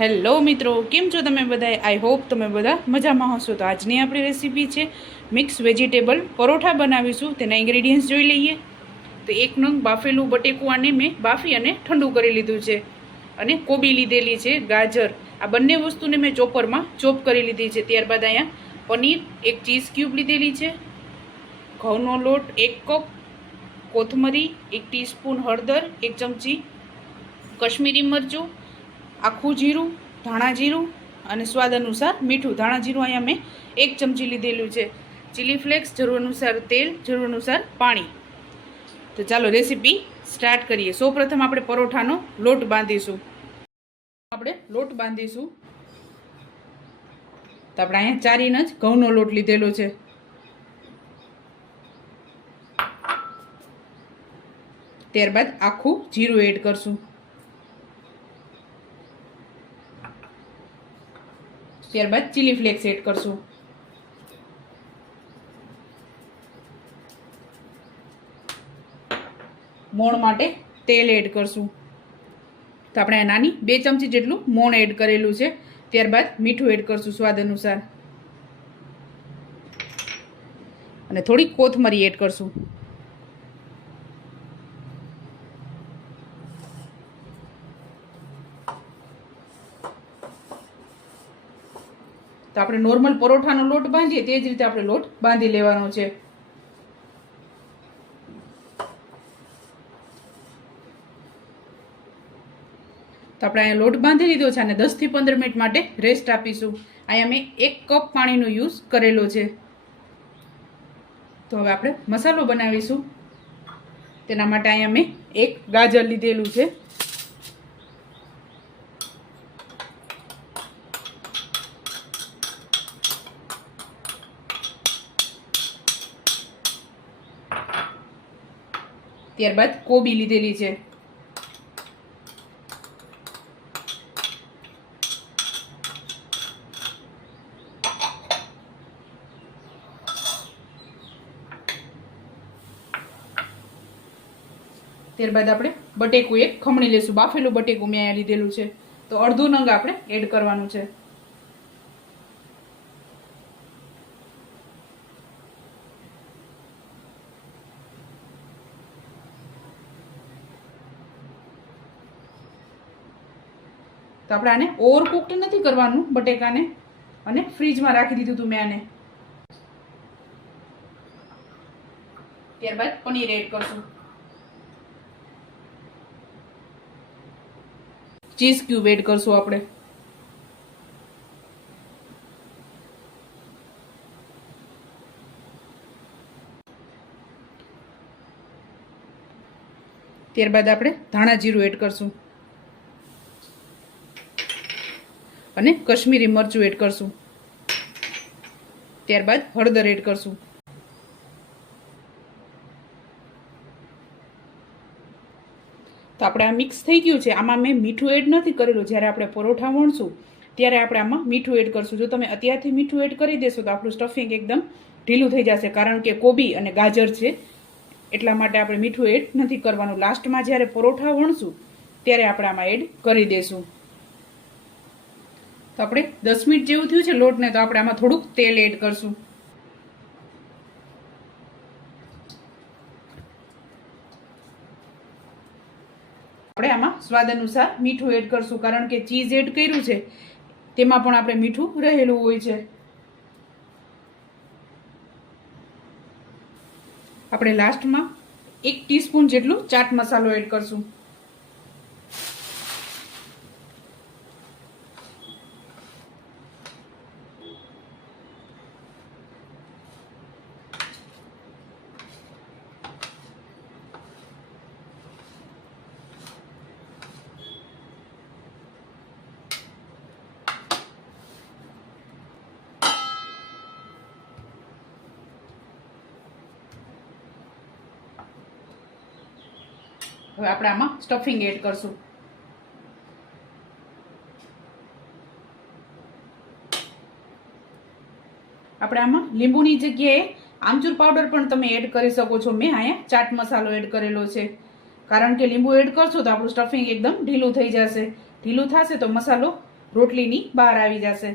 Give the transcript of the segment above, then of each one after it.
Hello મિત્રો, કેમ છો તમે બધા? આઈ હોપ તમે બધા મજામાં હશો. તો આજની આપણી રેસીપી છે મિક્સ વેજીટેબલ પરોઠા બનાવીશું. તેના ઇન્ગ્રેડિયન્ટ્સ જોઈ લઈએ. તો 1 નંગ બાફેલું બટેકું આને મેં બાફી અને ઠંડુ કરી લીધું છે. અને કોબી લીધેલી છે, ગાજર, આ બંને વસ્તુને મેં ચોપરમાં ચોપ કરી લીધી છે. ત્યારબાદ અહીંયા પનીર, 1 ચીઝ ક્યુબ લીધેલી છે, ઘઉંનો લોટ 1 કપ, કોથમરી 1 ટીસ્પૂન, હળદર 1 ચમચી, કશ્મીરી મરચું, આખું જીરું, ધાણા જીરું અને સ્વાદ અનુસાર મીઠું. ધાણા જીરું અહીંયા મેં 1 ચમચી લીધેલું છે, ચીલી ફ્લેક્સ જરૂર અનુસાર, તેલ જરૂર અનુસાર, પાણી. તો ચાલો રેસીપી સ્ટાર્ટ કરીએ. સૌપ્રથમ આપણે પરોઠાનો લોટ બાંધીશું. આપણે લોટ બાંધીશું. તો આપણે અહીંયા 4 ઇંચ ઘઉંનો લોટ લીધેલો છે. ત્યારબાદ આખું જીરું એડ કરશું. ત્યારબાદ ચીલી ફ્લેક્સ એડ કરશું. મોણ માટે તેલ એડ કરશું. તો આપણે નાની 2 ચમચી જેટલું મોણ એડ કરેલું છે. ત્યારબાદ મીઠું એડ કરશું સ્વાદ અનુસાર અને થોડી કોથમરી એડ કરશું. તો આપણે નોર્મલ પરોઠાનો લોટ બાંધીએ તે જ રીતે આપણે લોટ બાંધી લેવાનો છે. તો આપણે અહીંયા લોટ બાંધી લીધો છે અને 10 થી 15 મિનિટ માટે રેસ્ટ આપીશું. અહીંયા મેં 1 કપ પાણીનો યુઝ કરેલો છે. તો હવે આપણે મસાલો બનાવીશું. તેના માટે અહીંયા મેં 1 ગાજર લીધેલું છે. ત્યારબાદ કોબી લીધેલી છે. ત્યારબાદ આપણે બટેકું 1 ખમણી લેશું. બાફેલું બટેકું મેં અહીંયા લીધેલું છે. તો અડધું નંગ આપણે એડ કરવાનું છે. તો આપણે આને ઓવરકુક્ડ નથી કરવાનું બટેકાને, અને ફ્રીજમાં રાખી દીધું હતું મેં આને. ત્યારબાદ પનીર એડ કરશું. ચીઝ ક્યુબ એડ કરશું આપણે. ત્યારબાદ આપણે ધાણા જીરું એડ કરશું અને કશ્મીરી મરચું એડ કરશું. ત્યારબાદ હળદર એડ કરશું. તો આપણે આ મિક્સ થઈ ગયું છે. આમાં મેં મીઠું એડ નથી કરેલું. જ્યારે આપણે પરોઠા વણશું ત્યારે આપણે આમાં મીઠું એડ કરશું. જો તમે અત્યારથી મીઠું એડ કરી દેશો તો આપણું સ્ટફિંગ એકદમ ઢીલું થઈ જશે, કારણ કે કોબી અને ગાજર છે. એટલા માટે આપણે મીઠું એડ નથી કરવાનું. લાસ્ટમાં જ્યારે પરોઠા વણશું ત્યારે આપણે આમાં એડ કરી દેશું. તો આપણે 10 મિનિટ જેવું થયું છે લોટને, તો આપણે આમાં થોડુંક તેલ એડ કરશું. આપણે આમાં સ્વાદ અનુસાર મીઠું એડ કરશું, કારણ કે ચીઝ એડ કર્યું છે તેમાં પણ આપણે મીઠું રહેલું હોય છે. આપણે લાસ્ટમાં 1 ટીસ્પૂન જેટલું ચાટ મસાલો એડ કરશું. હવે આપણે આમાં સ્ટફિંગ એડ કરશું. આપણે આમાં લીંબુની જગ્યાએ આમચૂર પાવડર પણ તમે એડ કરી શકો છો. મેં અહીંયા ચાટ મસાલો એડ કરેલો છે, કારણ કે લીંબુ એડ કરશો તો આપણું સ્ટફિંગ એકદમ ઢીલું થઈ જશે. ઢીલું થશે તો મસાલો રોટલીની બહાર આવી જશે.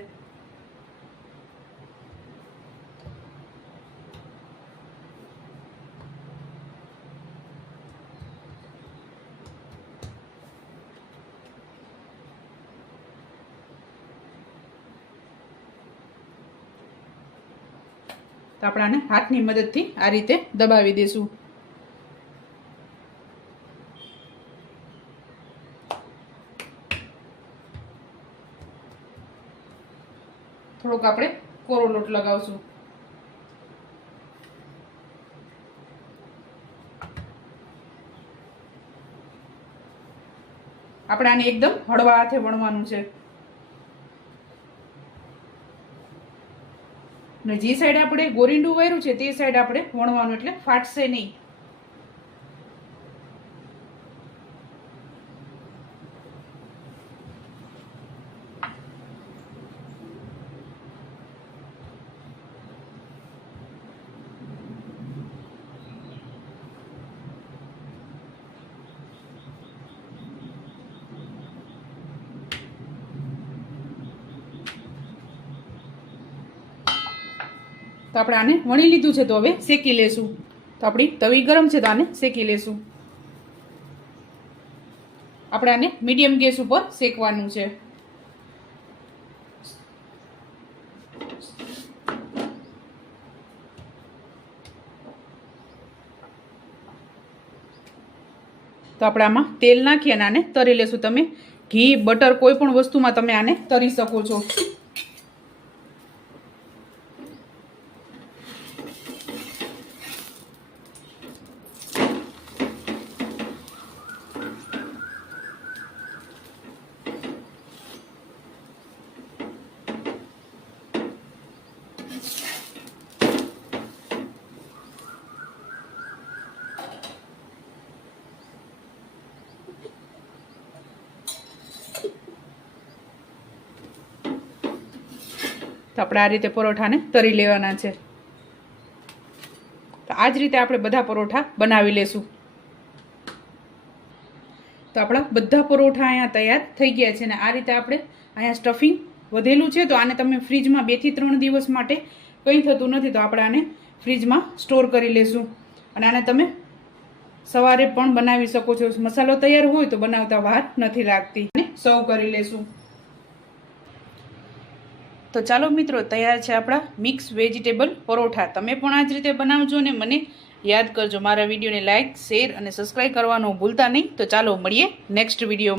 તો આપણે આને હાથની મદદથી આ રીતે દબાવી દઈશું. થોડોક આપણે કોરો લોટ લગાવશું. આપણે આને એકદમ હળવા હાથે વણવાનું છે. ને જે સાઈડ આપણે ગોરીંડું વાર્યું છે તે સાઈડ આપણે વણવાનું, એટલે ફાટશે નહીં. તો આપણે આને વણી લીધું છે, તો હવે શેકી લેશું. તો આપણી તવી ગરમ છે, તો આને શેકી લેશું. આપણે આને મીડિયમ ગેસ ઉપર શેકવાનું છે. તો આપણે આમાં તેલ નાખી અને આને તરી લેશું. તમે ઘી, બટર, કોઈ પણ વસ્તુમાં તમે આને તરી શકો છો. તો આપણે આ રીતે પરોઠાને તરી લેવાના છે. તો આ જ રીતે આપણે બધા પરોઠા બનાવી લેશું. તો આપણા બધા પરોઠા અહીંયા તૈયાર થઈ ગયા છે. ને આ રીતે આપણે અહીંયા સ્ટફિંગ વધેલું છે, તો આને તમે ફ્રીજમાં 2 થી 3 દિવસ માટે કંઈ થતું નથી, તો આપણે આને ફ્રીજમાં સ્ટોર કરી લેશું. અને આને તમે સવારે પણ બનાવી શકો છો. મસાલો તૈયાર હોય તો બનાવતા વાર નથી લાગતી. અને સર્વ કરી લેશું. તો ચાલો મિત્રો, તૈયાર છે આપણા મિક્સ વેજીટેબલ પરોઠા. તમે પણ આ જ રીતે બનાવજો ને મને યાદ કરજો. મારા વિડીયોને લાઇક, શેર અને સબસ્ક્રાઈબ કરવાનું ભૂલતા નહીં. તો ચાલો મળીએ નેક્સ્ટ વિડીયોમાં.